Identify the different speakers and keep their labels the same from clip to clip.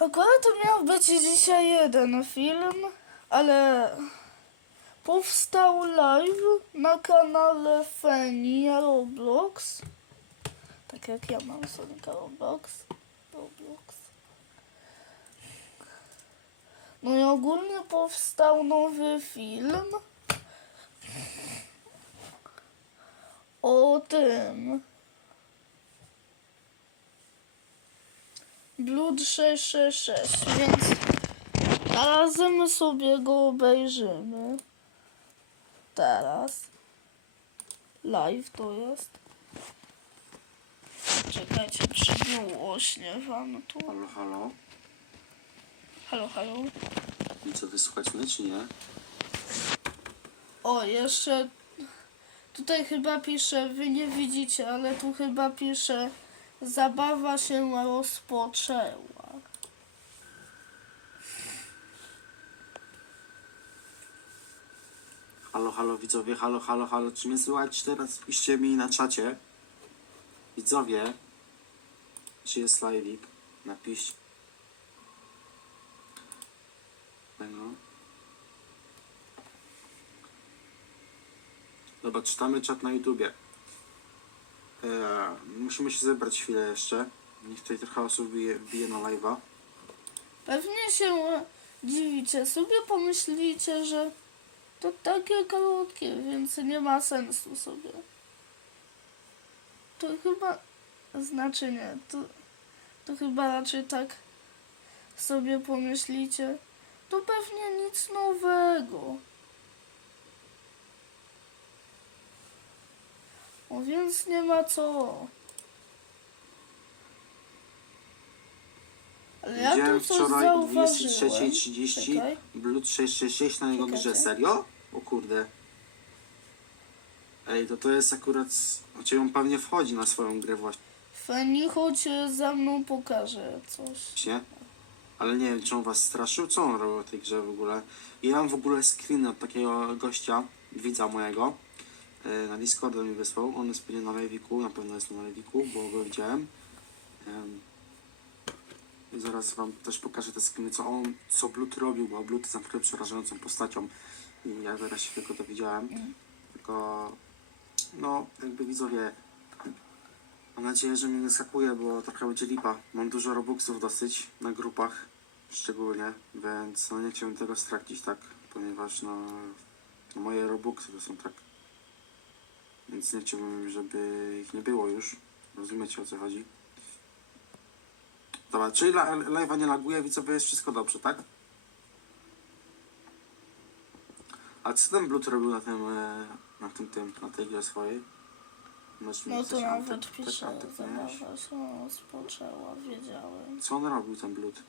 Speaker 1: Akurat to miał być dzisiaj jeden film, ale powstał live na kanale Fenia Roblox. Tak jak ja mam Sonika Roblox. Roblox. No i ogólnie powstał nowy film o tym. Blood 666, więc razem sobie go obejrzymy. Teraz. Live to jest. Czekajcie, przygłośnie wam tu.
Speaker 2: Halo, halo.
Speaker 1: Halo, halo.
Speaker 2: I co, wysłuchać mnie, czy nie?
Speaker 1: O, jeszcze tutaj chyba pisze, wy nie widzicie, ale tu chyba pisze zabawa się rozpoczęła.
Speaker 2: Halo, halo, widzowie, halo, halo, halo. Czy mnie słychać teraz? Piszcie mi na czacie. Widzowie, czy jest live'ik? Napiszcie. No. Dobra, czytamy czat na YouTubie. Eee, musimy się zebrać chwilę jeszcze. Niech tutaj trochę osób bije, bije na live'a.
Speaker 1: Pewnie się dziwicie, sobie pomyślicie, że to takie krótkie, więc nie ma sensu sobie. To chyba, znaczy nie, to, to chyba raczej tak sobie pomyślicie. To pewnie nic nowego. Więc nie ma co. Ale ja
Speaker 2: Widziałem
Speaker 1: tu coś
Speaker 2: wczoraj o
Speaker 1: zauważyłem.
Speaker 2: 23.30
Speaker 1: Czekaj.
Speaker 2: Blood 666 na jego grze. Serio? O kurde. Ej, to to jest akurat... Znaczy on pewnie wchodzi na swoją grę
Speaker 1: Feni, chodź e, za mną pokażę coś.
Speaker 2: właśnie. Ale nie wiem, czy on was straszył? Co on robił w tej grze w ogóle? Ja mam w ogóle screen od takiego gościa, widza mojego. E, Na Discorda mi wysłał. On jest pewnie na live'iku, na pewno jest na live'iku, bo go widziałem. Em, I zaraz wam też pokażę te screeny, co on, co Blood robił, bo Blood jest naprawdę przerażającą postacią. I ja teraz się tylko dowiedziałem. Tylko, no, jakby widzowie, mam nadzieję, że mnie nie skakuje, bo trochę będzie lipa. Mam dużo robuxów dosyć, na grupach szczególnie, więc no nie chciałbym tego stracić, tak, ponieważ no, no moje robuxy to są tak, więc nie chciałbym, żeby ich nie było już. Rozumiecie o co chodzi? Dobra, czyli live'a nie laguje, widzowie, jest wszystko dobrze, tak? A co ten Blut robił na tym, e, na tym, tym, na tej grze swojej?
Speaker 1: No to nawet pisze, zabawa się rozpoczęła, wiedziałem.
Speaker 2: Co on robił, ten Blut?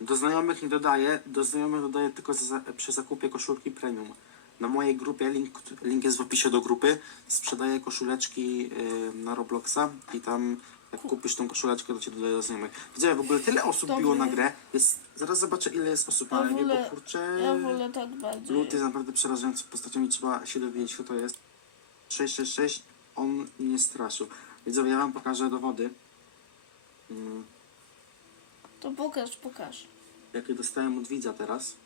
Speaker 2: Do znajomych nie dodaję, do znajomych dodaję tylko za, przy zakupie koszulki premium. Na mojej grupie, link, link jest w opisie do grupy, sprzedaję koszuleczki y, na Robloxa i tam jak kupisz tą koszuleczkę, to cię dodaję do znajomych. Widziałem w ogóle tyle osób
Speaker 1: Dobry.
Speaker 2: biło na grę, jest, zaraz zobaczę ile jest osób
Speaker 1: Ja
Speaker 2: na live,
Speaker 1: wolę-
Speaker 2: bo kurczę...
Speaker 1: Ja wolę tak bardziej.
Speaker 2: Blut jest naprawdę przerażającą postacią i trzeba się dowiedzieć kto to jest. 666, on nie straszył. Widzowie, ja wam pokażę dowody. Mm.
Speaker 1: To pokaż, pokaż.
Speaker 2: jakie dostałem od widza teraz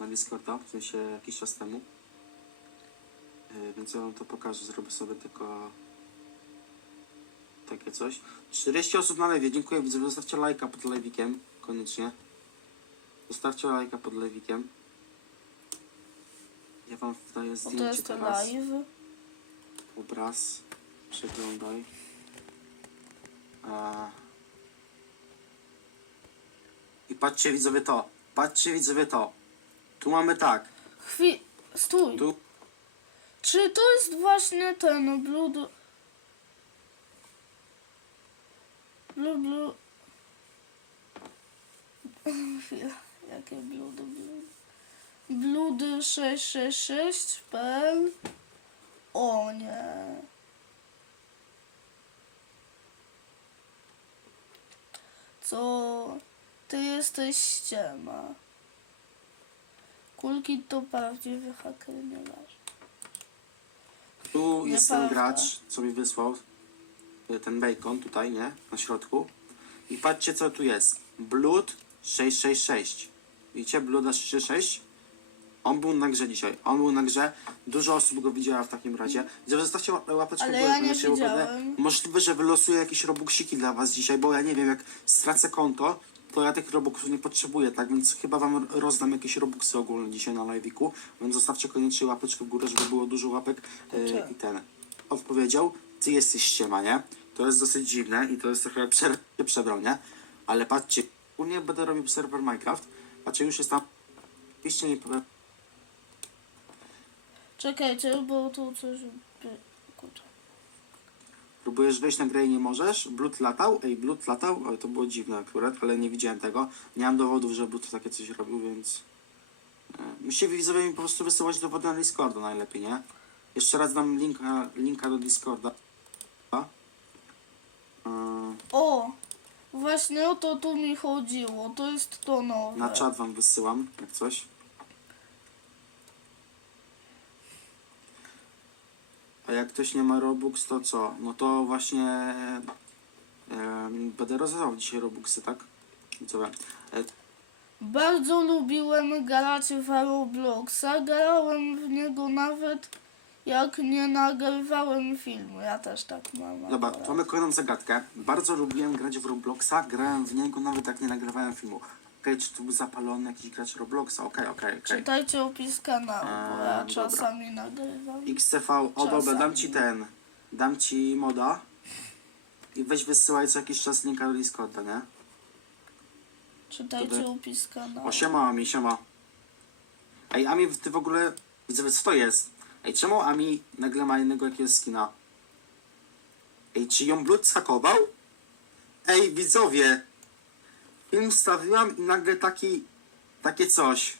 Speaker 2: na Discorda, w sensie jakiś czas temu. Yy, więc ja wam to pokażę, zrobię sobie tylko takie coś. 40 osób na lewie, dziękuję widzowie, zostawcie lajka pod live'ikiem, koniecznie. Zostawcie lajka pod live'ikiem. Ja wam wdaję
Speaker 1: Bo to
Speaker 2: zdjęcie
Speaker 1: jest to
Speaker 2: teraz.
Speaker 1: live.
Speaker 2: Obraz, przeglądaj. A... I patrzcie widzowie to, patrzcie widzowie to. Tu mamy tak,
Speaker 1: Chwil... Stój.
Speaker 2: tu
Speaker 1: Czy to jest właśnie ten blud... Blu, blu... Chwila, jakie bludy, bludy? Bludy 666.pl O nie. Co? Ty jesteś ściema. Kulki to prawdziwy haker, nie waż.
Speaker 2: Tu jest ten gracz, co mi wysłał y, ten bacon tutaj, nie? Na środku. I patrzcie co tu jest. Blood 666. Widzicie? Blooda 666. On był na grze dzisiaj. On był na grze. Dużo osób go widziała w takim razie. Gdzie zostawcie ła- łapeczkę
Speaker 1: Ale
Speaker 2: w
Speaker 1: ja nie
Speaker 2: koniecznie, bo. Możliwe, że wylosuję jakieś robuxiki dla was dzisiaj, bo ja nie wiem, jak stracę konto, to ja tych robuxów nie potrzebuję, tak więc chyba wam rozdam jakieś robuxy ogólne dzisiaj na live'iku, więc zostawcie koniecznie łapeczkę w górę, żeby było dużo łapek
Speaker 1: Kurczę.
Speaker 2: i ten. Odpowiedział, ty jesteś ściema, nie? To jest dosyć dziwne i to jest trochę prze, przebrał, nie? Ale patrzcie, u mnie będę robił serwer Minecraft, patrzcie, już jest tam, piszcie mi,
Speaker 1: Czekajcie, bo tu coś...
Speaker 2: Próbujesz wejść na grę i nie możesz? Blut latał? Ej, Blut latał? Oj, to było dziwne akurat, ale nie widziałem tego. Nie mam dowodów, że Blut takie coś robił, więc... Musicie widzowie mi po prostu wysyłać dowody na Discorda najlepiej, nie? Jeszcze raz dam linka, linka do Discorda. E,
Speaker 1: O! Właśnie o to tu mi chodziło. To jest to nowe.
Speaker 2: Na czat wam wysyłam, jak coś. A jak ktoś nie ma Robux, to co? No to właśnie... E, będę rozdawał dzisiaj Robuxy, tak? Widzowie. E,
Speaker 1: Bardzo lubiłem grać w Robloxa. Grałem w niego nawet jak nie nagrywałem filmu. Ja też tak mam.
Speaker 2: Dobra,
Speaker 1: akurat.
Speaker 2: mamy kolejną zagadkę. Bardzo lubiłem grać w Robloxa, grałem w niego nawet jak nie nagrywałem filmu. Okej, czy tu był zapalony jakiś gracz Robloxa? Okej, okej, okej.
Speaker 1: Czytajcie opis kanału, bo ja
Speaker 2: Eee, dobra.
Speaker 1: czasami nagrywam.
Speaker 2: XTV, o dobra, dam ci ten, dam ci moda i weź wysyłaj co jakiś czas linka do Discorda, nie?
Speaker 1: Czytajcie
Speaker 2: Dobra.
Speaker 1: opis kanału.
Speaker 2: O, siema Ami, siema. Ej, Ami, ty w ogóle, widzę, co to jest? Ej, czemu Ami nagle ma innego jakiegoś skina? Ej, czy ją Blood schakował? Ej, widzowie! Film wstawiłam i nagle taki, takie coś.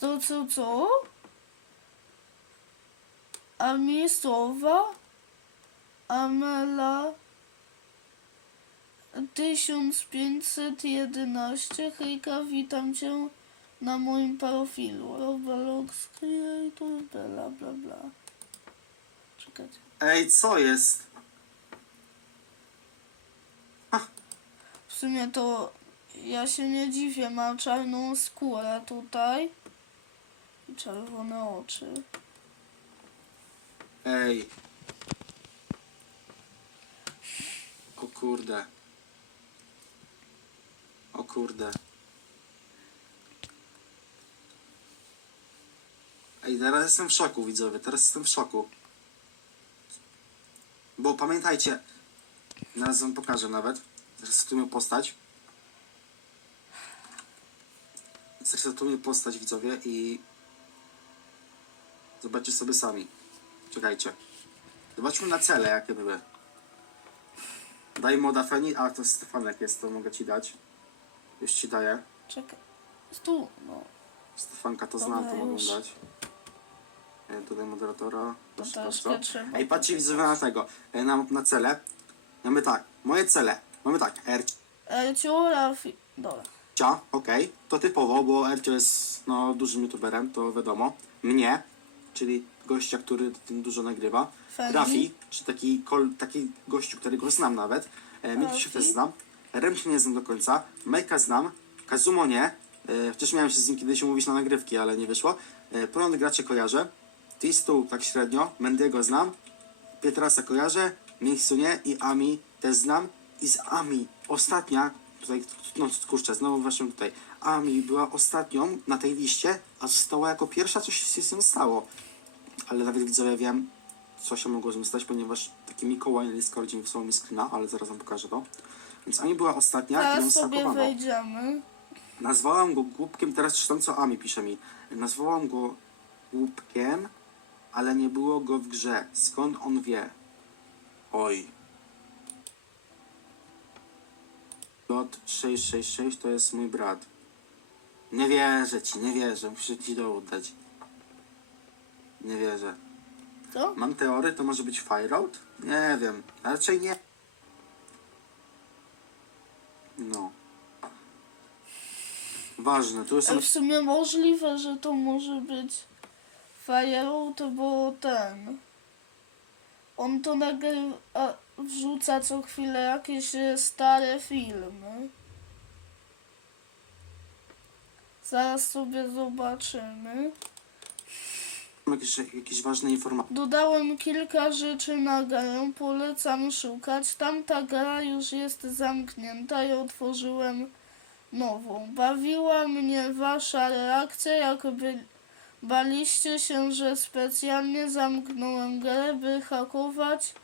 Speaker 1: To co, co? Amisowa? Amela? 1511 Hejka, witam cię na moim profilu. Roblox Creator, bla bla bla. Czekajcie.
Speaker 2: Ej, co jest?
Speaker 1: Sumie to ja się nie dziwię, ma czarną skórę tutaj i czerwone oczy.
Speaker 2: Ej. O kurde. O kurde. Ej, teraz jestem w szoku, widzowie. Teraz jestem w szoku. Bo pamiętajcie, zaraz wam pokażę nawet. Zresetuję postać. Zresetuję postać, widzowie, i zobaczcie sobie sami. Czekajcie. Zobaczmy na cele, jakie były. Daj moda Feni, a to Stefanek jest, to mogę ci dać. Już ci daję.
Speaker 1: Czekaj. Tu, no.
Speaker 2: Stefanka to znam, to mogę dać. E, Dodaj moderatora. Proszę,
Speaker 1: troszkę
Speaker 2: proszę.
Speaker 1: trzeba
Speaker 2: Ej, patrzcie widzowie na tego. E, Na, na cele. Mamy tak, moje cele. Mamy tak,
Speaker 1: Ercio, Rafi... Dobra.
Speaker 2: Ercia, okej, to typowo, bo Ercio jest no, dużym youtuberem, to wiadomo. Mnie, czyli gościa, który tym dużo nagrywa. Rafi, czy taki, kol, taki gościu, którego znam nawet. E, Mitu się
Speaker 1: Rafi.
Speaker 2: też znam. Rem się nie znam do końca. Majka znam. Kazumo nie. E, chociaż miałem się z nim kiedyś umówić na nagrywki, ale nie wyszło. E, Prąd gracze kojarzę. Tistu tak średnio. Mendiego znam. Pietrasa kojarzę. Miejscu nie. I Ami też znam. I z Ami ostatnia, tutaj, no kurczę, znowu weszłem tutaj. Ami była ostatnią na tej liście, a została jako pierwsza, coś się z nią stało. Ale nawet widzowie wiem, co się mogło z nim stać, ponieważ taki Mikołaj na Discordzie mi wysłał mi screena, ale zaraz wam pokażę to. Więc Ami była ostatnia ją
Speaker 1: Teraz sobie
Speaker 2: stakowano.
Speaker 1: wejdziemy.
Speaker 2: Nazwałam go głupkiem, teraz czytam co Ami pisze mi. Nazwałam go głupkiem, ale nie było go w grze. Skąd on wie? Oj. Lot 666 to jest mój brat. Nie wierzę ci, nie wierzę, muszę ci dowód dać. Nie wierzę.
Speaker 1: Co?
Speaker 2: Mam teorię, to może być Fireout? Nie wiem, raczej nie. No. Ważne, tu są
Speaker 1: w sumie możliwe, że to może być Fireout, bo ten... On to nagrywa wrzuca co chwilę jakieś e, stare filmy. Zaraz sobie zobaczymy.
Speaker 2: Jakieś, jakieś ważne informacje.
Speaker 1: Dodałem kilka rzeczy na grę, polecam szukać. Tamta gra już jest zamknięta i otworzyłem nową. Bawiła mnie wasza reakcja, jakby baliście się, że specjalnie zamknąłem grę, by hakować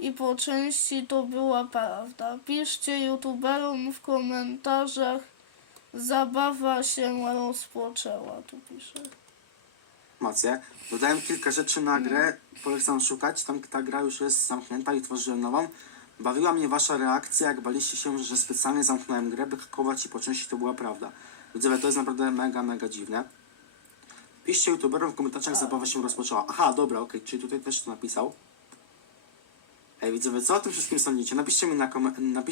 Speaker 1: i po części to była prawda. Piszcie youtuberom w komentarzach. Zabawa się rozpoczęła, tu pisze.
Speaker 2: informacje. Dodałem kilka rzeczy na grę, polecam szukać. Tam ta gra już jest zamknięta i tworzyłem nową. Bawiła mnie wasza reakcja, jak baliście się, że specjalnie zamknąłem grę, by hakować i po części to była prawda. Widzowie, to jest naprawdę mega, mega dziwne. Piszcie youtuberom w komentarzach, zabawa się rozpoczęła. Aha, dobra, okej, czyli tutaj też to napisał. Widzowie, co o tym wszystkim sądzicie? Napiszcie mi na kom- napiszcie